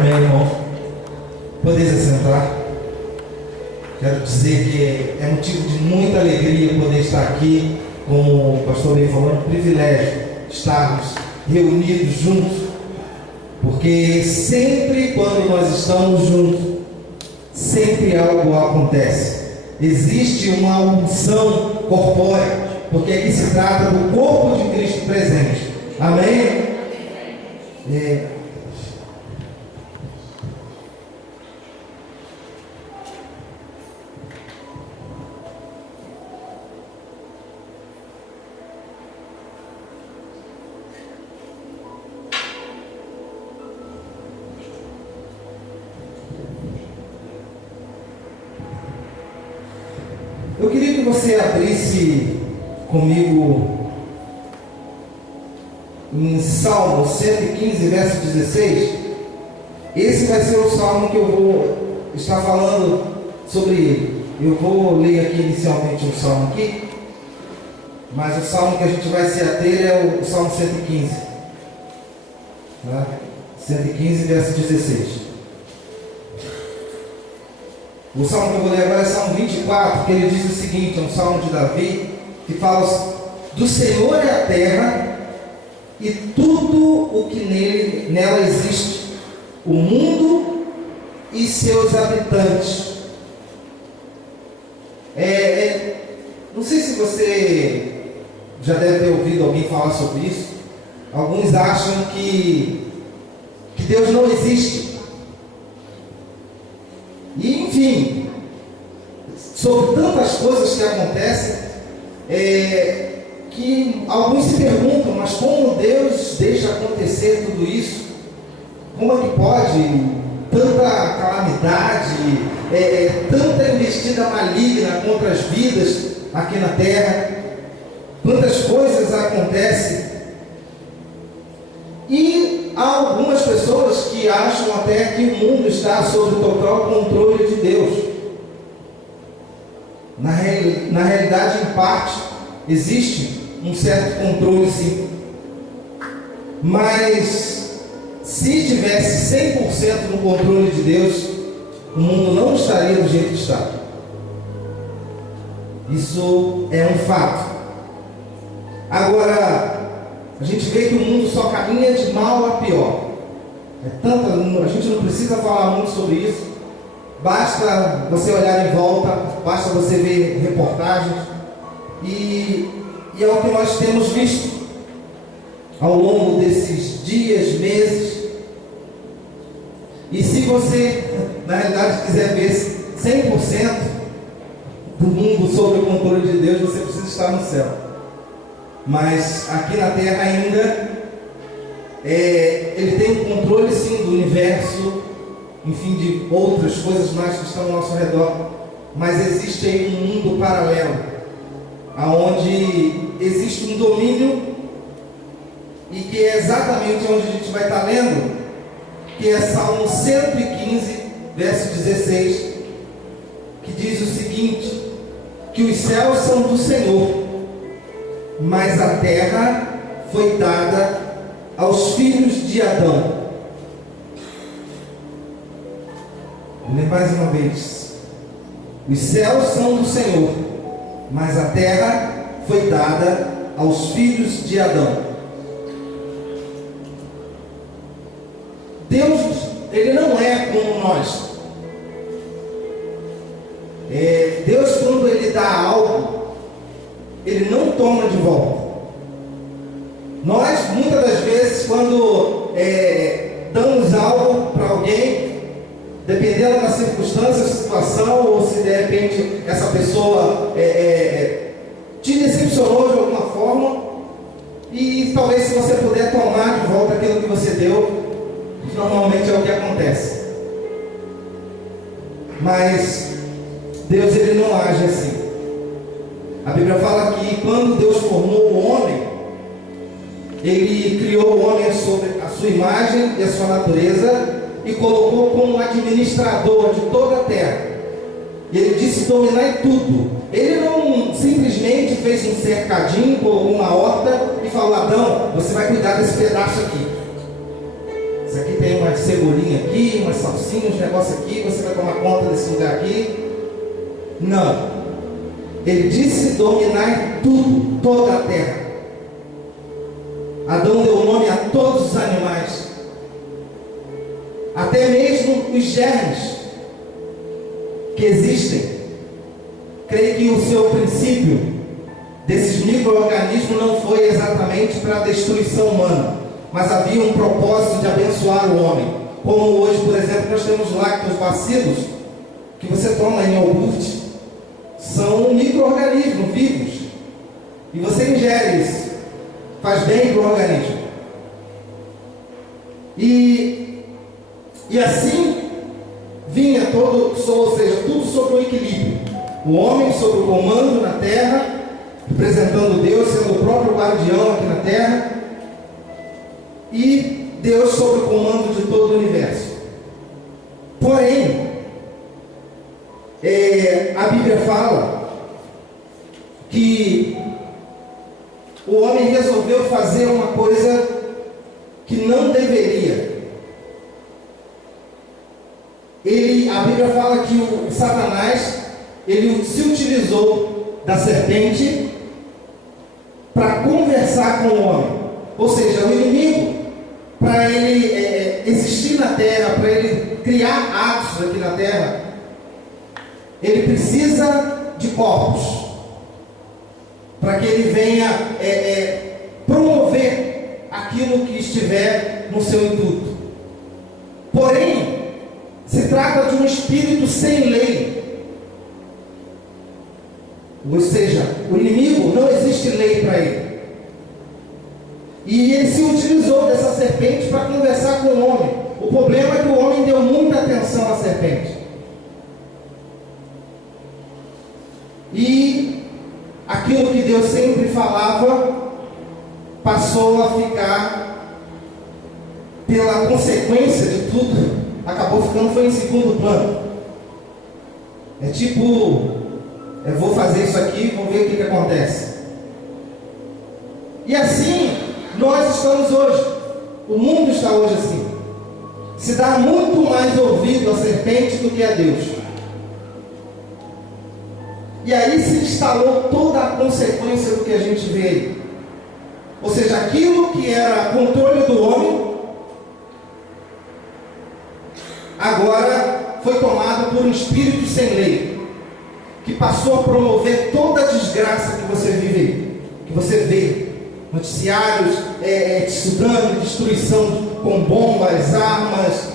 Amém, irmão. Podeis assentar. Quero dizer que é motivo de muita alegria poder estar aqui, como o pastor bem falou, um privilégio estarmos reunidos juntos, porque sempre quando nós estamos juntos, sempre algo acontece. Existe uma unção corpórea, porque aqui se trata do corpo de Cristo presente. Amém? Eu queria que você abrisse comigo em Salmo 115, verso 16. Esse vai ser o salmo que eu vou estar falando sobre ele. Eu vou ler aqui inicialmente um salmo aqui, mas o salmo que a gente vai se ater é o Salmo 115. Tá? 115, verso 16. O salmo que eu vou ler agora é Salmo 24, que ele diz o seguinte, é um salmo de Davi, que fala: do Senhor é a terra e tudo o que nela existe, o mundo e seus habitantes. Não sei se você já deve ter ouvido alguém falar sobre isso. Alguns acham que Deus não existe. E enfim, sobre tantas coisas que acontecem, que alguns se perguntam, mas como Deus deixa acontecer tudo isso? Como é que pode tanta calamidade, tanta investida maligna contra as vidas aqui na terra? Quantas coisas acontecem? E há algumas pessoas que acham até que o mundo está sob o total controle de Deus. Na realidade, em parte, existe um certo controle, sim. Mas, se tivesse 100% no controle de Deus, o mundo não estaria do jeito que está. Isso é um fato. Agora, a gente vê que o mundo só caminha de mal a pior. A gente não precisa falar muito sobre isso. Basta você olhar em volta, basta você ver reportagens. E é o que nós temos visto ao longo desses dias, meses. E se você, na realidade, quiser ver 100% do mundo sob o controle de Deus, você precisa estar no céu. Mas aqui na terra ainda ele tem um controle, sim, do universo, enfim, de outras coisas mais que estão ao nosso redor. Mas existe aí um mundo paralelo, onde existe um domínio, e que é exatamente onde a gente vai estar lendo, que é Salmo 115, verso 16, que diz o seguinte: que os céus são do Senhor, mas a terra foi dada aos filhos de Adão. Vou ler mais uma vez. Os céus são do Senhor, mas a terra foi dada aos filhos de Adão. Deus, ele não é como nós. Deus, quando ele dá algo, ele não toma de volta. Nós, muitas das vezes, quando damos algo para alguém, dependendo da circunstância, situação, ou se de repente essa pessoa te decepcionou de alguma forma, e talvez se você puder tomar de volta aquilo que você deu, normalmente é o que acontece. Mas Deus, ele não age assim. A Bíblia fala que quando Deus formou o homem, ele criou o homem sobre a sua imagem e a sua natureza, e colocou como administrador de toda a terra. E ele disse dominar em tudo. Ele não simplesmente fez um cercadinho, colocou uma horta e falou: Adão, você vai cuidar desse pedaço aqui. Isso aqui tem uma cebolinha aqui, umas salsinhas, um negócio aqui, você vai tomar conta desse lugar aqui. Não. Ele disse: dominai tudo, toda a terra. Adão deu nome a todos os animais, até mesmo os germes que existem. Creio que o seu princípio desses micro-organismos não foi exatamente para a destruição humana, mas havia um propósito de abençoar o homem. Como hoje, por exemplo, nós temos lactobacilos que você toma em iogurte, são micro-organismos vivos, e você ingere isso, faz bem para o organismo. E assim vinha todo, ou seja, tudo sobre o equilíbrio. O homem sob o comando na terra, representando Deus, sendo o próprio guardião aqui na terra, e Deus sob o comando de todo o universo. Porém, a Bíblia fala que o homem resolveu fazer uma coisa que não deveria. A Bíblia fala que o Satanás, ele se utilizou da serpente para conversar com o homem. Ou seja, o inimigo, para ele existir na terra, para ele criar atos aqui na terra, ele precisa de corpos, para que ele venha promover aquilo que estiver no seu intuito. Porém, se trata de um espírito sem lei. Ou seja, o inimigo, não existe lei para ele. E ele se utilizou dessa serpente para conversar com o homem. O problema é que o homem deu muita atenção à serpente. E aquilo que Deus sempre falava passou a ficar, pela consequência de tudo, acabou ficando, foi em segundo plano. É tipo, eu vou fazer isso aqui, vou ver o que acontece. E assim nós estamos hoje. O mundo está hoje assim. Se dá muito mais ouvido à serpente do que a Deus. E aí se instalou toda a consequência do que a gente vê aí. Ou seja, aquilo que era controle do homem, agora foi tomado por um espírito sem lei, que passou a promover toda a desgraça que você vive, que você vê, noticiários estudando destruição com bombas, armas,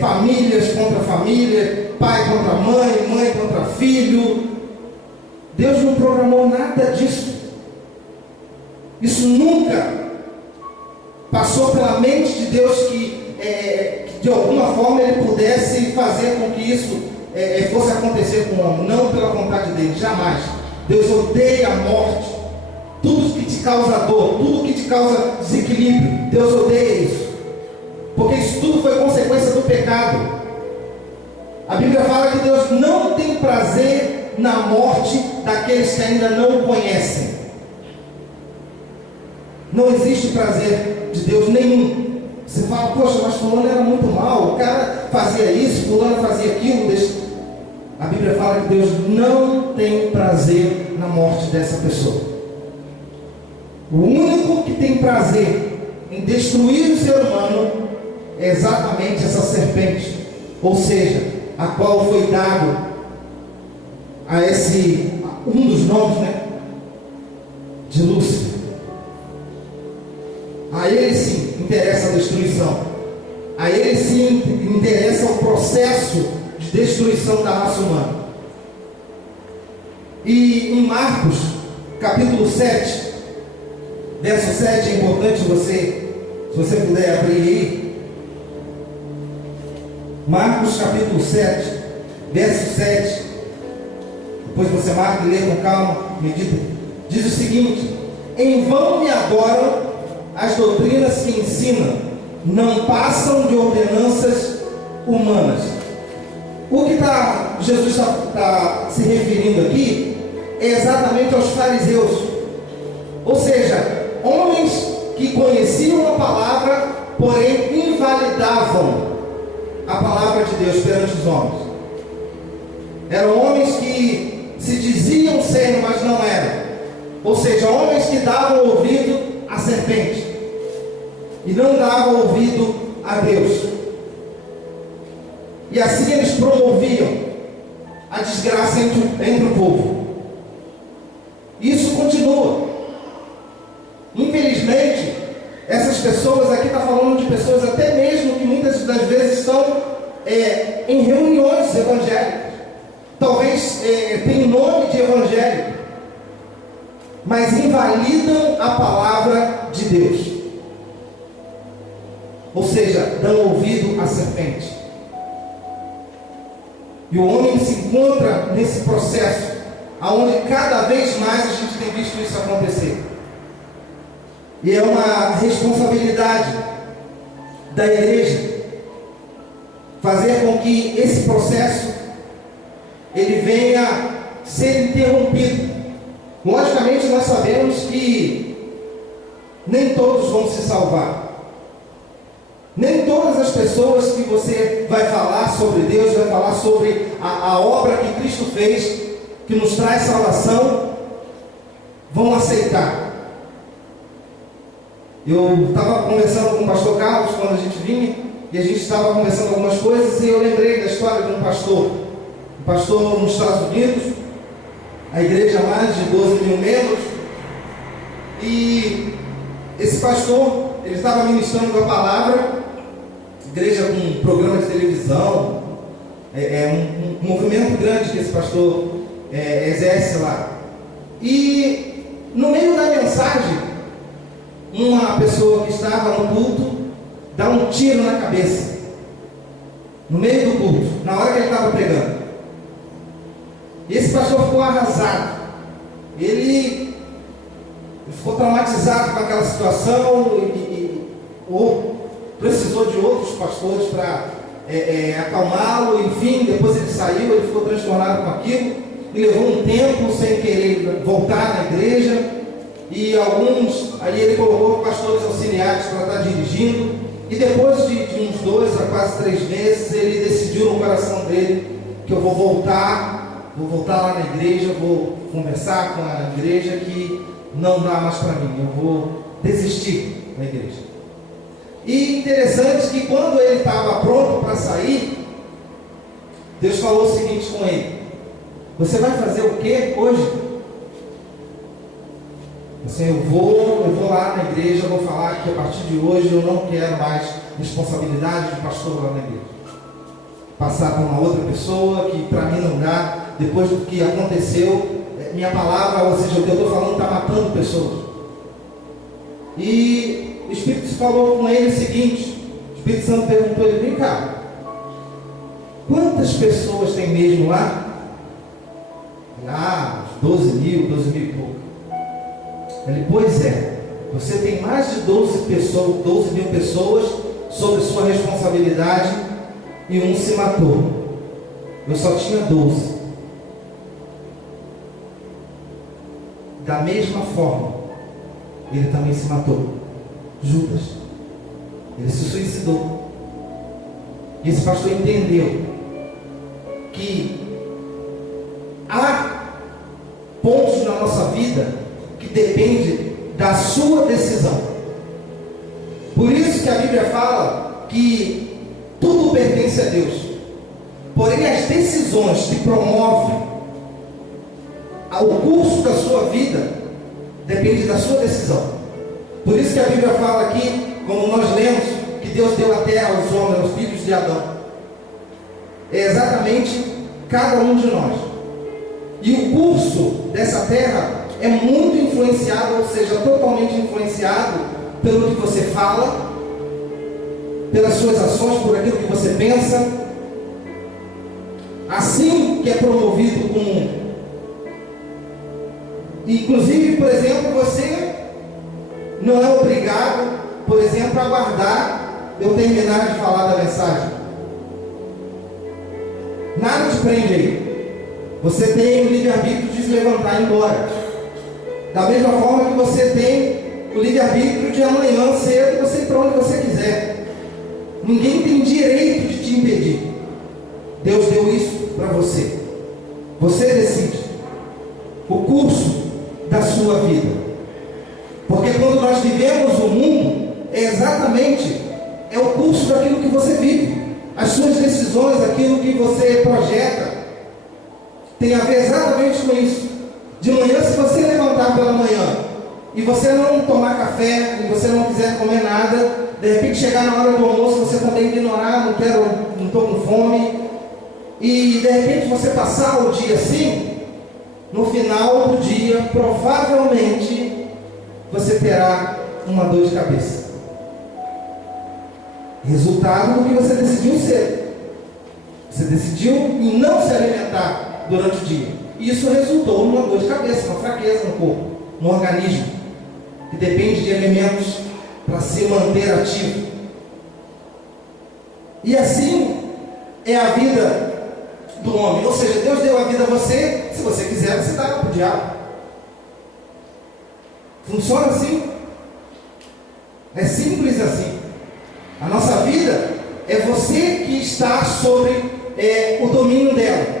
famílias contra família, pai contra mãe, mãe contra filho. Deus não programou nada disso. Isso nunca passou pela mente de Deus que de alguma forma ele pudesse fazer com que isso fosse acontecer com o homem. Não pela vontade dele, jamais. Deus odeia a morte, tudo que te causa dor, tudo que te causa desequilíbrio. Deus odeia isso, porque isso tudo foi consequência do pecado. A Bíblia fala que Deus não tem prazer na morte daqueles que ainda não o conhecem. Não existe prazer de Deus nenhum. Você fala: poxa, mas fulano era muito mal, o cara fazia isso, fulano fazia aquilo. A Bíblia fala que Deus não tem prazer na morte dessa pessoa. O único que tem prazer em destruir o ser humano é exatamente essa serpente, ou seja, a qual foi dado a um dos nomes, de Lúcifer. A ele sim interessa a destruição, a ele sim interessa o processo de destruição da raça humana. E em Marcos capítulo 7, verso 7, é importante se você puder abrir aí. Marcos capítulo 7, verso 7. Depois você marca e lê com calma, medita. Diz o seguinte: em vão me adoram as doutrinas que ensinam, não passam de ordenanças humanas. O que Jesus está se referindo aqui é exatamente aos fariseus. Ou seja, homens que conheciam a palavra, porém invalidavam a palavra de Deus perante os homens. Eram homens que se diziam ser, mas não eram. Ou seja, homens que davam ouvido à serpente e não davam ouvido a Deus. E assim eles promoviam a desgraça entre o povo. Isso continua. Infelizmente, essas pessoas aqui está falando de pessoas até mesmo que muitas das vezes estão em reuniões evangélicas. Talvez tenham nome de evangélico, mas invalidam a palavra de Deus. Ou seja, dão ouvido à serpente. E o homem se encontra nesse processo, aonde cada vez mais a gente tem visto isso acontecer. E é uma responsabilidade da igreja fazer com que esse processo ele venha ser interrompido. Logicamente nós sabemos que nem todos vão se salvar. Nem todas as pessoas que você vai falar sobre Deus, vai falar sobre a obra que Cristo fez, que nos traz salvação, vão aceitar. Eu estava conversando com o pastor Carlos quando a gente vinha, e a gente estava conversando algumas coisas, e eu lembrei da história de um pastor nos Estados Unidos, a igreja mais de 12 mil membros, e esse pastor, ele estava ministrando a palavra, igreja com um programa de televisão, um movimento grande que esse pastor exerce lá. E no meio da mensagem, uma pessoa que estava no culto dá um tiro na cabeça, no meio do culto, na hora que ele estava pregando. E esse pastor ficou arrasado. Ele ficou traumatizado com aquela situação ou precisou de outros pastores para acalmá-lo. Enfim, depois ele saiu, ele ficou transtornado com aquilo e levou um tempo sem querer voltar na igreja. E aí ele colocou pastores auxiliares para estar dirigindo. E depois de uns 2 a quase 3 meses, ele decidiu no coração dele que eu vou voltar lá na igreja, vou conversar com a igreja que não dá mais para mim, eu vou desistir da igreja. E interessante que quando ele estava pronto para sair, Deus falou o seguinte com ele: você vai fazer o que hoje? Assim, eu vou lá na igreja, vou falar que a partir de hoje eu não quero mais responsabilidade de pastor lá na igreja. Passar para uma outra pessoa que para mim não dá. Depois do que aconteceu, minha palavra, ou seja, o que eu estou falando está matando pessoas. E o Espírito falou com ele o seguinte: o Espírito Santo perguntou ele: vem cá, quantas pessoas tem mesmo lá? Uns 12 mil e pouco. Ele: pois é, você tem mais de 12 mil pessoas sob sua responsabilidade e um se matou. Eu só tinha 12. Da mesma forma, ele também se matou. Judas. Ele se suicidou. E esse pastor entendeu que há pontos na nossa vida que dependem da sua decisão. Por isso que a Bíblia fala que tudo pertence a Deus. Porém, as decisões que promovem o curso da sua vida depende da sua decisão. Por isso que a Bíblia fala aqui, como nós lemos, que Deus deu a terra aos homens, aos filhos de Adão. É exatamente cada um de nós. E o curso dessa terra é muito influenciado, ou seja, totalmente influenciado pelo que você fala, pelas suas ações, por aquilo que você pensa. Assim que é promovido com o mundo. Inclusive, por exemplo, você não é obrigado, por exemplo, a aguardar eu terminar de falar da mensagem. Nada te prende aí. Você tem o livre-arbítrio de se levantar e ir embora. Da mesma forma que você tem o livre-arbítrio de amanhã cedo você ir para onde você quiser. Ninguém tem direito de te impedir. Deus deu isso para você. Você decide o curso da sua vida. Porque quando nós vivemos o mundo, é o curso daquilo que você vive. As suas decisões, aquilo que você projeta, tem a ver exatamente com isso. De manhã, se você levantar pela manhã e você não tomar café, e você não quiser comer nada, de repente chegar na hora do almoço, você também ignorar, não estou com fome, e de repente você passar o dia assim, no final do dia, provavelmente, você terá uma dor de cabeça. Resultado do que você decidiu ser. Você decidiu em não se alimentar durante o dia. E isso resultou numa dor de cabeça, uma fraqueza no corpo, no organismo, que depende de alimentos para se manter ativo. E assim é a vida do homem. Ou seja, Deus deu a vida a você, se você quiser, você dá para o diabo. Funciona assim. É simples assim. A nossa vida é você que está sobre o domínio dela.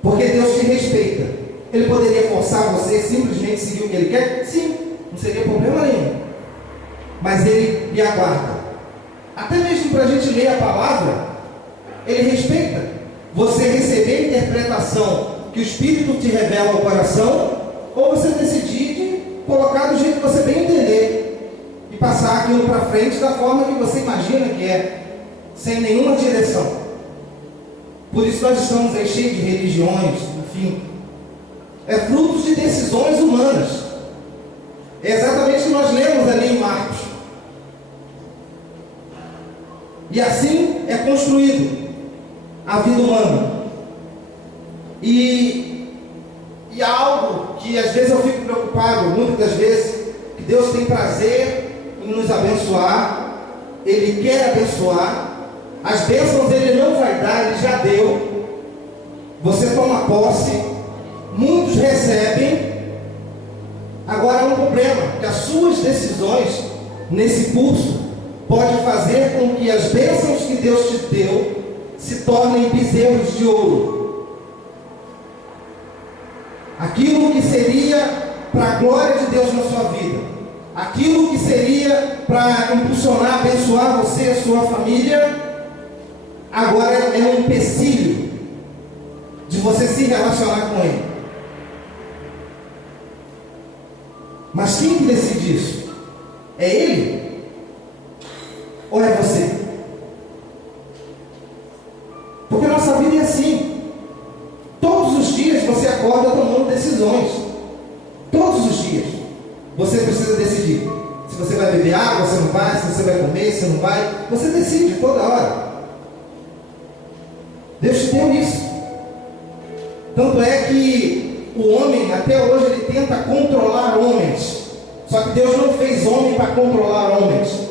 Porque Deus te respeita. Ele poderia forçar você simplesmente seguir o que Ele quer? Sim, não seria problema nenhum. Mas Ele lhe aguarda. Até mesmo para a gente ler a palavra, Ele respeita. Você receber a interpretação que o Espírito te revela ao coração, ou você decidir de colocar do jeito que você bem entender e passar aquilo para frente da forma que você imagina que é, sem nenhuma direção. Por isso nós estamos aí cheios de religiões, enfim. É frutos de decisões humanas. É exatamente o que nós lemos ali em Marcos. E assim é construído a vida humana. E há algo que às vezes eu fico preocupado, muitas das vezes, que Deus tem prazer em nos abençoar. Ele quer abençoar. As bênçãos Ele não vai dar, Ele já deu. Você toma posse, muitos recebem. Agora há um problema, que as suas decisões nesse curso pode fazer com que as bênçãos que Deus te deu se tornem bezerros de ouro. Aquilo que seria para a glória de Deus na sua vida, aquilo que seria para impulsionar, abençoar você e a sua família, agora é um empecilho de você se relacionar com Ele. Mas quem que decide isso? É Ele? Ou é você? Porque nossa vida é assim. Todos os dias você acorda tomando decisões. Todos os dias você precisa decidir. Se você vai beber água, você não vai. Se você vai comer, você não vai. Você decide toda hora. Deus te deu isso. Tanto é que o homem, até hoje, ele tenta controlar homens. Só que Deus não fez homem para controlar homens.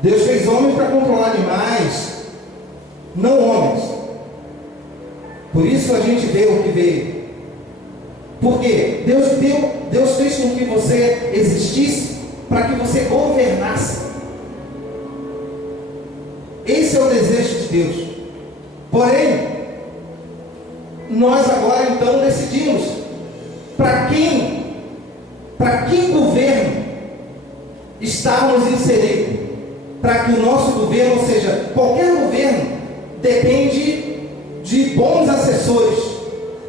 Deus fez homem para controlar animais, não homens. Por isso a gente vê o que veio. Por quê? Deus fez com que você existisse para que você governasse. Esse é o desejo de Deus. Porém, nós agora então decidimos para que governo estamos inseridos. Para que o nosso governo, ou seja, qualquer governo, depende de bons assessores,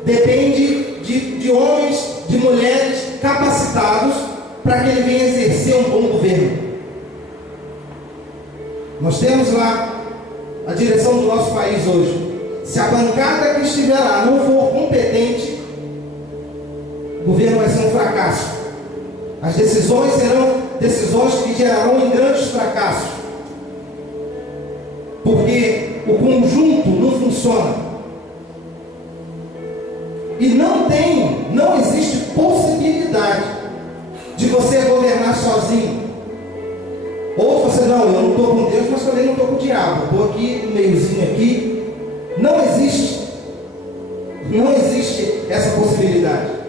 depende de homens, de mulheres capacitados para que ele venha exercer um bom governo. Nós temos lá a direção do nosso país hoje. Se a bancada que estiver lá não for competente, o governo vai ser um fracasso. As decisões serão decisões que gerarão em grandes fracassos. Porque o conjunto não funciona. E não existe possibilidade de você governar sozinho. Ou você, não, eu não estou com Deus, mas também não estou com o diabo. Estou aqui, no meiozinho aqui. Não existe. Não existe essa possibilidade.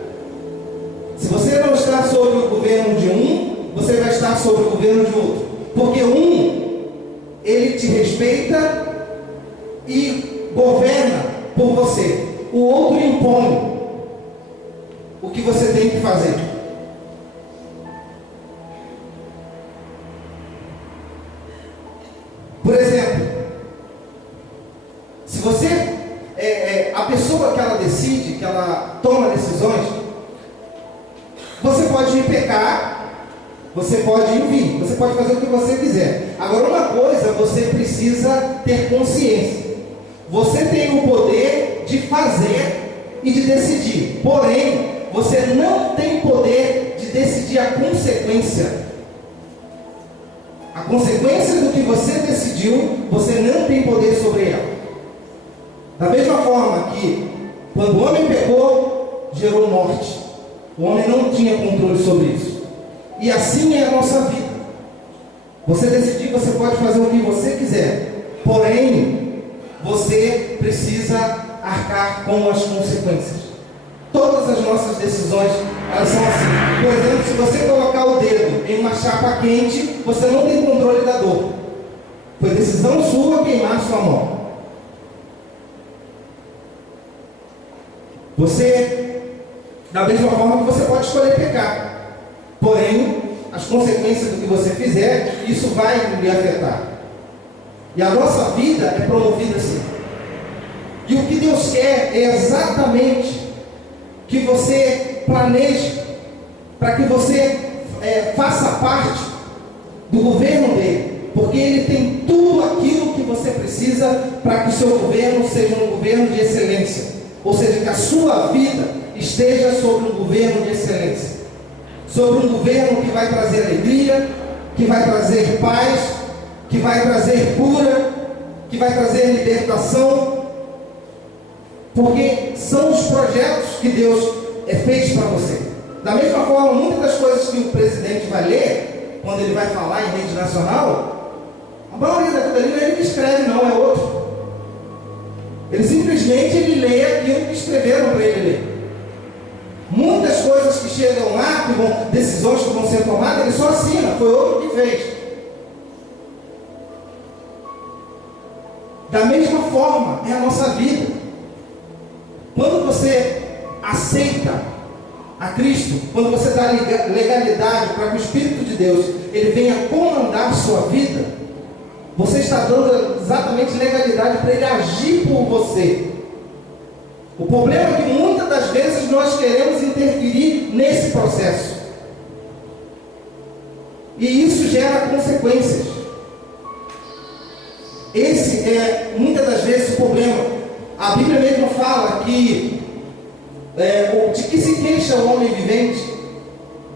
Se você não está sob o governo de um, você vai estar sob o governo de outro. Porque um ele te respeita e governa por você. O outro impõe o que você tem que fazer. Por exemplo, se você a pessoa que ela decide, que ela toma decisões, você pode ir pecar, você pode ir vir, você pode fazer o que você quiser. Agora, uma coisa você precisa ter consciência: você tem o poder de fazer e de decidir, porém você não tem poder de decidir a consequência. A consequência do que você decidiu, você não tem poder sobre ela. Da mesma forma que quando o homem pecou, gerou morte. O homem não tinha controle sobre isso. E assim é a nossa vida. Você decidir, você pode fazer o que você quiser, porém você precisa arcar com as consequências. Todas as nossas decisões, elas são assim. Por exemplo, se você colocar o dedo em uma chapa quente, você não tem controle da dor. Foi decisão sua queimar sua mão. Você, da mesma forma que você pode escolher pecar, porém as consequências do que você fizer, isso vai lhe afetar. E a nossa vida é promovida assim. E o que Deus quer é exatamente que você planeje, para que você faça parte do governo dele, porque ele tem tudo aquilo que você precisa para que o seu governo seja um governo de excelência, ou seja, que a sua vida esteja sobre um governo de excelência, sobre um governo que vai trazer alegria, que vai trazer paz, que vai trazer cura, que vai trazer libertação, porque são os projetos que Deus fez para você. Da mesma forma, muitas das coisas que o presidente vai ler, quando ele vai falar em rede nacional, a maioria daquilo ali não é ele que escreve, não, é outro. Ele simplesmente lê aquilo que escreveram para ele ler. Muitas coisas que chegam lá, decisões que vão ser tomadas, ele só assina, foi outro que fez. Da mesma forma é a nossa vida. Quando você aceita a Cristo, quando você dá legalidade para que o Espírito de Deus ele venha comandar sua vida, você está dando exatamente legalidade para ele agir por você. O problema é que muitas das vezes nós queremos interferir nesse processo, e isso gera consequências. Esse é muitas das vezes o problema. A Bíblia mesmo fala que de que se queixa o homem vivente?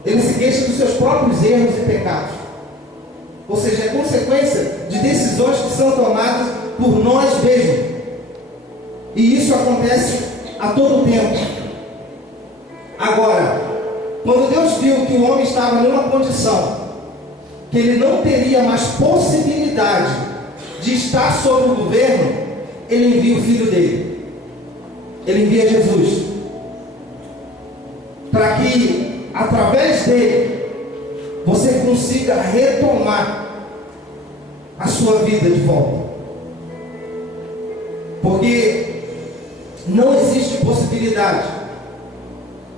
Ele se queixa dos seus próprios erros e pecados. Ou seja, é consequência de decisões que são tomadas por nós mesmos. E isso acontece a todo tempo. Agora, quando Deus viu que o homem estava numa condição que ele não teria mais possibilidade de estar sob o governo, ele envia o Filho dele. Ele envia Jesus, para que através dele você consiga retomar a sua vida de volta. Porque não existe possibilidade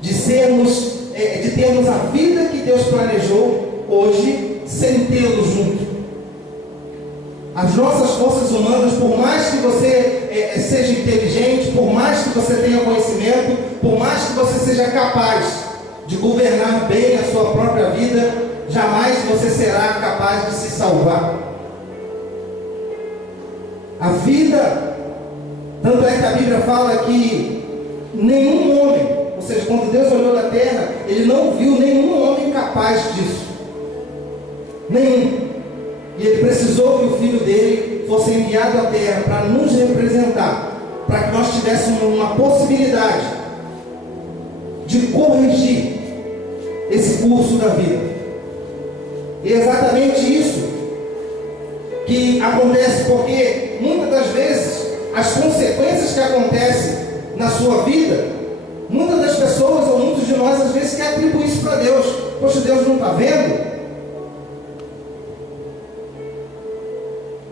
de termos a vida que Deus planejou hoje sem tê-lo junto. As nossas forças humanas, por mais que você seja inteligente, por mais que você tenha conhecimento, por mais que você seja capaz de governar bem a sua própria vida, jamais você será capaz de se salvar. A vida, tanto é que a Bíblia fala que nenhum homem, ou seja, quando Deus olhou da terra, ele não viu nenhum homem capaz disso. Nenhum. E ele precisou que o Filho dele fosse enviado à terra para nos representar, para que nós tivéssemos uma possibilidade de corrigir esse curso da vida. E é exatamente isso que acontece, porque muitas das vezes as consequências que acontecem na sua vida, muitas das pessoas ou muitos de nós às vezes querem atribuir isso para Deus. Poxa, Deus não está vendo?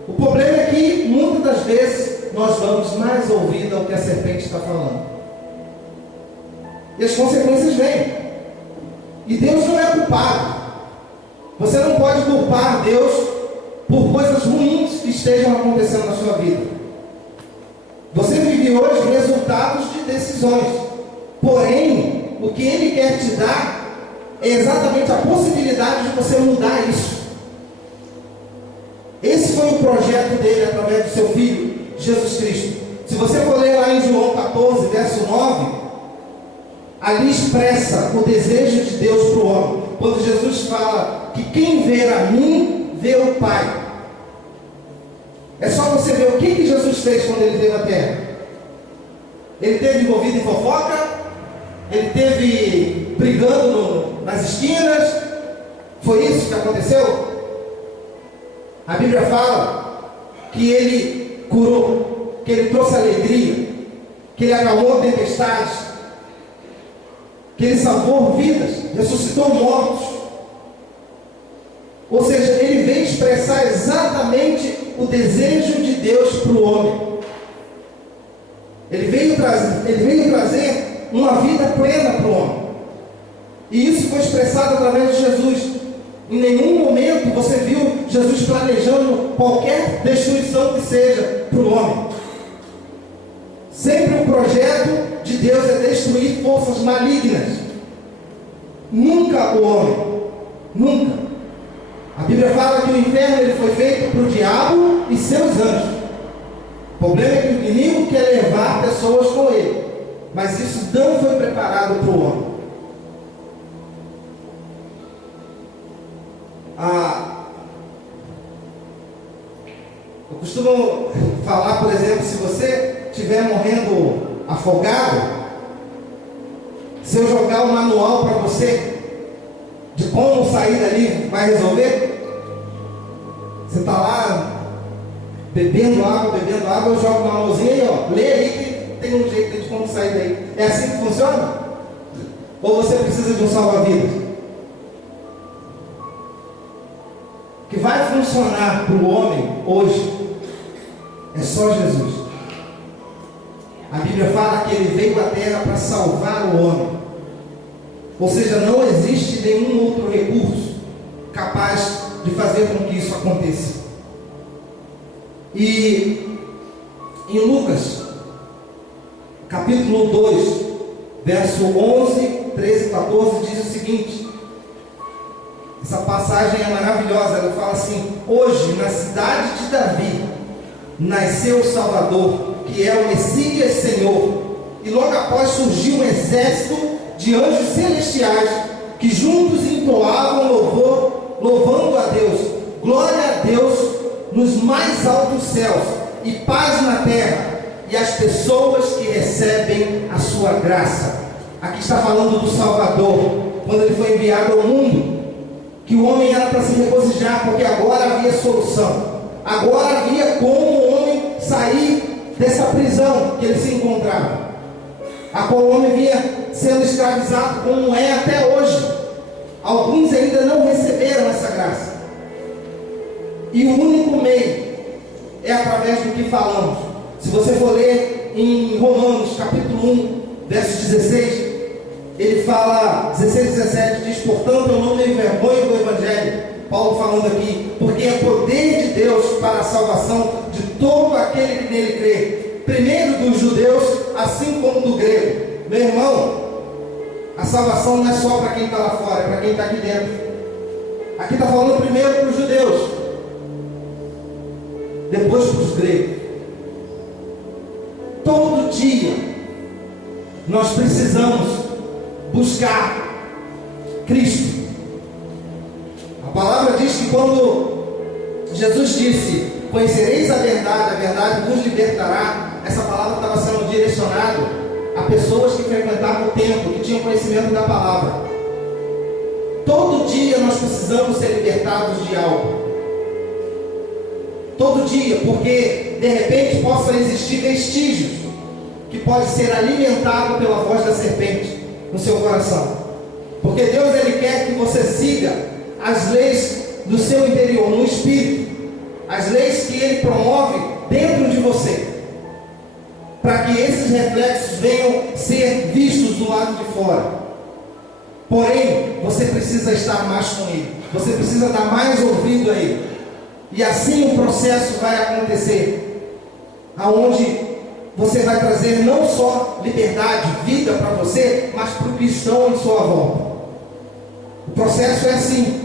O problema é que muitas das vezes nós damos mais ouvido ao que a serpente está falando. E as consequências vêm. E Deus não é culpado. Você não pode culpar Deus por coisas ruins que estejam acontecendo na sua vida. Você vive hoje resultados de decisões. Porém, o que Ele quer te dar é exatamente a possibilidade de você mudar isso. Esse foi o projeto dele através do seu Filho, Jesus Cristo. Se você for ler lá em João 14, verso 9, ali expressa o desejo de Deus para o homem. Quando Jesus fala que quem vê a mim, vê o Pai. É só você ver o que Jesus fez quando ele veio à terra. Ele esteve envolvido em fofoca, ele esteve brigando nas esquinas. Foi isso que aconteceu? A Bíblia fala que ele curou, que ele trouxe alegria, que ele acalmou tempestades, que ele salvou vidas, ressuscitou mortos. Ou seja, ele veio expressar exatamente o desejo de Deus para o homem. Ele veio trazer uma vida plena para o homem. E isso foi expressado através de Jesus. Em nenhum momento você viu Jesus planejando qualquer destruição que seja para o homem. Sempre o projeto de Deus é destruir forças malignas. Nunca o homem. Nunca. A Bíblia fala que o inferno ele foi feito para o diabo e seus anjos. O problema é que o inimigo quer levar pessoas com ele. Mas isso não foi preparado para o homem. Eu costumo falar, por exemplo, se você estiver morrendo afogado, se eu jogar o manual para você de como sair dali, vai resolver? Você está lá bebendo água, eu jogo uma manualzinha aí, ó, lê aí que tem um jeito de como sair daí. É assim que funciona? Ou você precisa de um salva-vidas? O que vai funcionar para o homem hoje é só Jesus. A Bíblia fala que ele veio à terra para salvar o homem. Ou seja, não existe nenhum outro recurso capaz de fazer com que isso aconteça. E em Lucas, capítulo 2, verso 11, 13 e 14, diz o seguinte. Essa passagem é maravilhosa. Ela fala assim: hoje, na cidade de Davi, nasceu o Salvador, que é o Messias Senhor. E logo após surgiu um exército de anjos celestiais, que juntos entoavam louvor, louvando a Deus. Glória a Deus nos mais altos céus, e paz na terra, e as pessoas que recebem a sua graça. Aqui está falando do Salvador, quando ele foi enviado ao mundo, que o homem era para se regozijar, porque agora havia solução. Agora havia como o homem sair dessa prisão que ele se encontrava, a qual o homem vinha sendo escravizado, como é até hoje. Alguns ainda não receberam essa graça. E o único meio é através do que falamos. Se você for ler em Romanos, capítulo 1, verso 16, ele fala, 16 e 17, diz: portanto, eu não me envergonho do Evangelho. Paulo falando aqui, porque é poder de Deus para a salvação de todo aquele que nele crê, primeiro dos judeus, assim como do grego. Meu irmão, a salvação não é só para quem está lá fora, é para quem está aqui dentro. Aqui está falando primeiro para os judeus, depois para os gregos. Todo dia nós precisamos buscar Cristo. A palavra diz que quando Jesus disse: conhecereis a verdade vos libertará, essa palavra estava sendo direcionada a pessoas que frequentavam o templo, que tinham conhecimento da palavra. Todo dia nós precisamos ser libertados de algo. Todo dia, porque de repente possam existir vestígios que podem ser alimentados pela voz da serpente no seu coração. Porque Deus, Ele quer que você siga as leis do seu interior, no espírito. as leis que Ele promove dentro de você, para que esses reflexos venham ser vistos do lado de fora. Porém, você precisa estar mais com Ele, você precisa dar mais ouvido a Ele, e assim o processo vai acontecer, aonde você vai trazer não só liberdade, vida para você, mas para o cristão em sua volta. O processo é assim.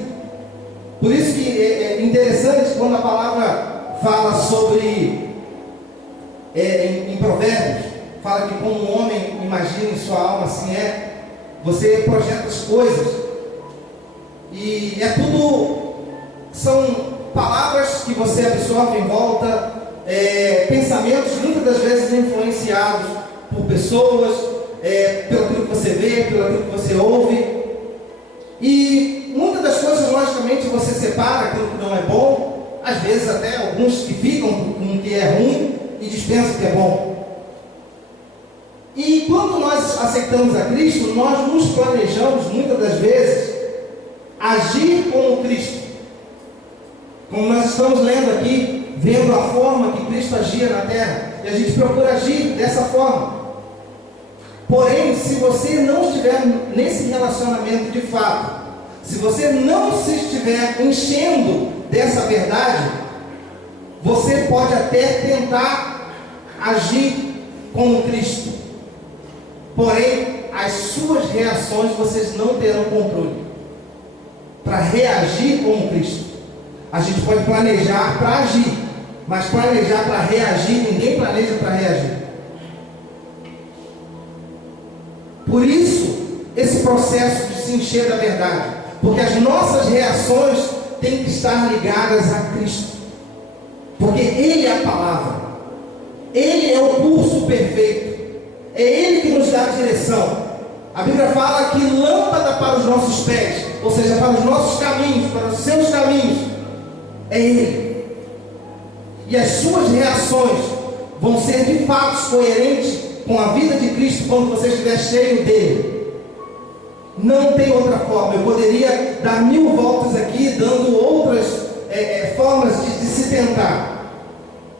Por isso que é interessante quando a palavra fala sobre, em Provérbios, fala que como um homem imagina em sua alma, assim é, você projeta as coisas, e é tudo, são palavras que você absorve em volta, pensamentos muitas das vezes influenciados por pessoas, pelo aquilo que você vê, pelo aquilo que você ouve, e muitas das coisas logicamente você separa aquilo que não é bom, às vezes até alguns que ficam com o que é ruim e dispensam o que é bom. E quando nós aceitamos a Cristo, nós nos planejamos muitas das vezes agir como Cristo, como nós estamos lendo aqui, vendo a forma que Cristo agia na terra, e a gente procura agir dessa forma. Porém, se você não estiver nesse relacionamento de fato, se você não se estiver enchendo dessa verdade, você pode até tentar agir como Cristo, porém as suas reações vocês não terão controle para reagir como Cristo. A gente pode planejar para agir, mas planejar para reagir, ninguém planeja para reagir. Por isso, esse processo de se encher da verdade, porque as nossas reações têm que estar ligadas a Cristo, porque Ele é a palavra, Ele é o curso perfeito, é Ele que nos dá a direção. A Bíblia fala que lâmpada para os nossos pés, ou seja, para os nossos caminhos, para os seus caminhos, é Ele. E as suas reações vão ser de fato coerentes com a vida de Cristo quando você estiver cheio dele. Não tem outra forma. Eu poderia dar 1000 voltas aqui, dando outras formas de se tentar,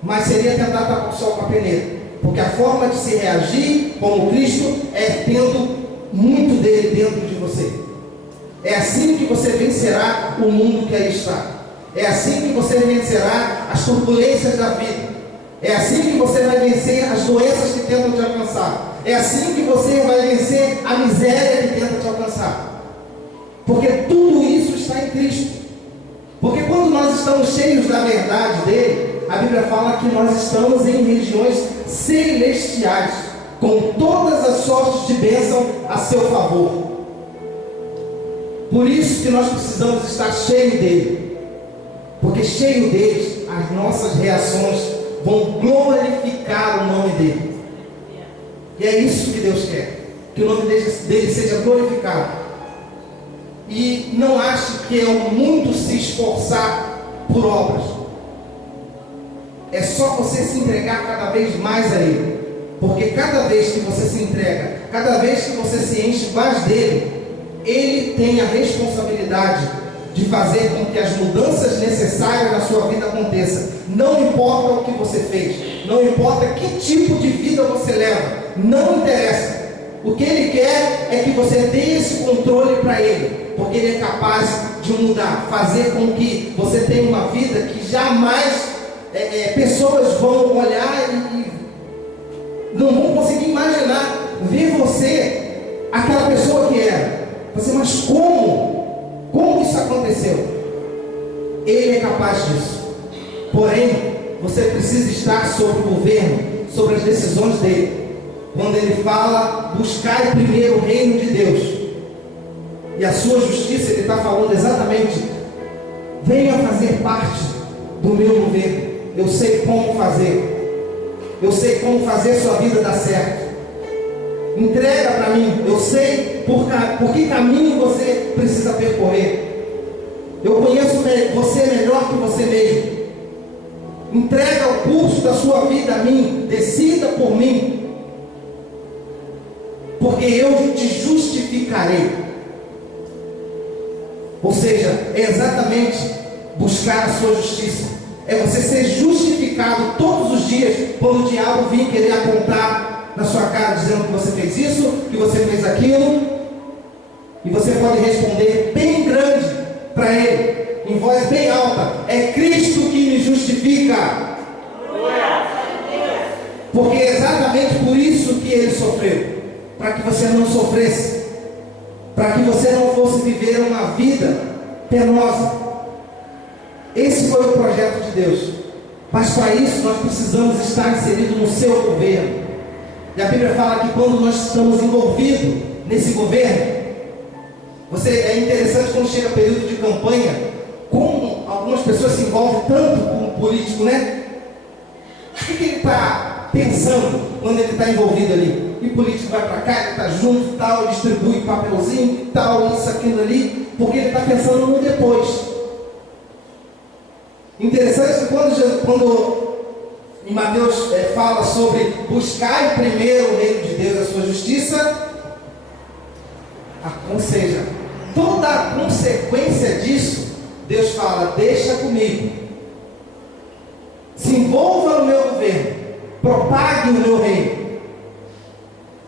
mas seria tentar tapar o sol com a peneira, porque a forma de se reagir como Cristo é tendo muito dele dentro de você. É assim que você vencerá o mundo que aí está. É assim que você vencerá as turbulências da vida. É assim que você vai vencer as doenças que tentam te alcançar. É assim que você vai vencer a miséria que tenta te alcançar. Porque tudo isso está em Cristo. Porque quando nós estamos cheios da verdade dele, a Bíblia fala que nós estamos em regiões celestiais, com todas as sortes de bênção a seu favor. Por isso que nós precisamos estar cheios dele. Porque cheio deles, as nossas reações vão glorificar o nome dele. E é isso que Deus quer, que o nome dele seja glorificado. E não ache que é muito se esforçar por obras. É só você se entregar cada vez mais a Ele. Porque cada vez que você se entrega, cada vez que você se enche mais dele, Ele tem a responsabilidade de fazer com que as mudanças necessárias na sua vida aconteçam. Não importa o que você fez, não importa que tipo de vida você leva, não interessa. O que Ele quer é que você dê esse controle para Ele, porque Ele é capaz de mudar, fazer com que você tenha uma vida que jamais pessoas vão olhar e não vão conseguir imaginar, ver você, aquela pessoa que era. Você, mas como? Como isso aconteceu? Ele é capaz disso. Porém, você precisa estar sob o governo, sobre as decisões dele. Quando ele fala, buscai primeiro o reino de Deus e a sua justiça, ele está falando exatamente, venha fazer parte do meu governo. Eu sei como fazer. Eu sei como fazer sua vida dar certo. Entrega para mim. Eu sei por que caminho você precisa percorrer. Eu conheço você melhor que você mesmo. Entrega o curso da sua vida a mim. Decida por mim. Porque eu te justificarei. Ou seja, é exatamente buscar a sua justiça. é você ser justificado todos os dias, quando o diabo vir querer apontar na sua cara, dizendo que você fez isso, que você fez aquilo, e você pode responder bem grande para ele, em voz bem alta: é Cristo que me justifica. Porque é exatamente por isso que ele sofreu, para que você não sofresse, para que você não fosse viver uma vida penosa. Esse foi o projeto de Deus. Mas para isso nós precisamos estar inseridos no seu governo. E a Bíblia fala que quando nós estamos envolvidos nesse governo, é interessante quando chega o período de campanha, como algumas pessoas se envolvem tanto com o político, né? O que ele está pensando quando ele está envolvido ali? E o político vai para cá, ele está junto e tal, distribui papelzinho e tal, isso, aquilo ali, porque ele está pensando no depois. Interessante que quando em Mateus fala sobre buscar primeiro o reino de Deus, a sua justiça, ou seja, toda a consequência disso, Deus fala: deixa comigo, se envolva no meu governo, propague o meu reino,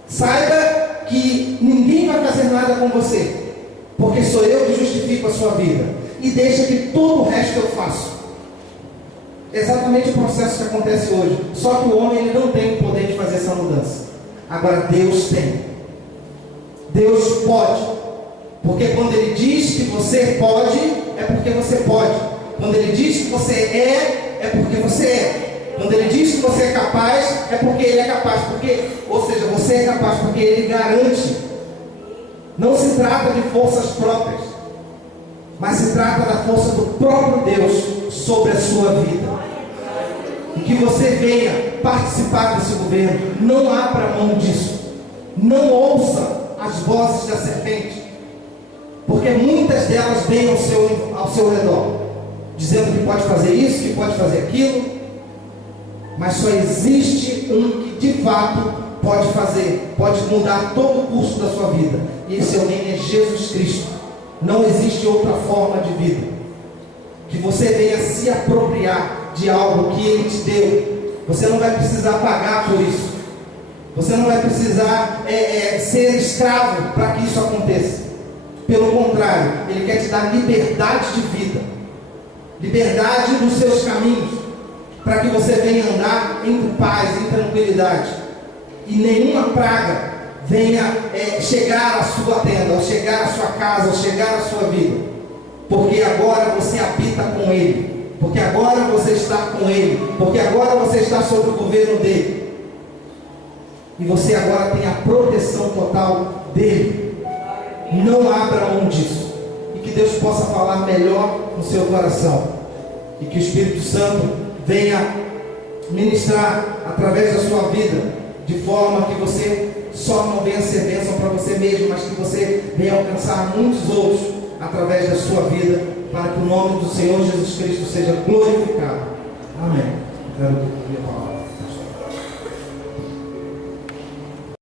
saiba que ninguém vai fazer nada com você, porque sou eu que justifico a sua vida, e deixa que todo o resto eu faço. Exatamente o processo que acontece hoje. Só que o homem ele não tem o poder de fazer essa mudança. Agora Deus tem. Deus pode. Porque quando ele diz que você pode, é porque você pode. Quando ele diz que você é porque você é. Quando ele diz que você é capaz, é porque ele é capaz. Ou seja, você é capaz porque ele garante. Não se trata de forças próprias, mas se trata da força do próprio Deus sobre a sua vida. E que você venha participar desse governo. Não abra mão disso. Não ouça as vozes da serpente, porque muitas delas vêm ao seu redor, dizendo que pode fazer isso, que pode fazer aquilo, mas só existe um que de fato pode fazer, pode mudar todo o curso da sua vida, e esse alguém é Jesus Cristo. Não existe outra forma de vida. Que você venha se apropriar de algo que Ele te deu. Você não vai precisar pagar por isso. Você não vai precisar ser escravo para que isso aconteça. Pelo contrário, Ele quer te dar liberdade de vida, liberdade nos seus caminhos, para que você venha andar em paz, em tranquilidade, e nenhuma praga venha chegar à sua tenda, ou chegar à sua casa, ou chegar à sua vida, porque agora você habita com Ele, porque agora você está com Ele, porque agora você está sob o governo dEle, e você agora tem a proteção total dEle. Não abra mão disso, e que Deus possa falar melhor no seu coração, e que o Espírito Santo venha ministrar através da sua vida, de forma que você só não venha ser bênção para você mesmo, mas que você venha alcançar muitos outros através da sua vida, para que o nome do Senhor Jesus Cristo seja glorificado. Amém. Quero ouvir a palavra.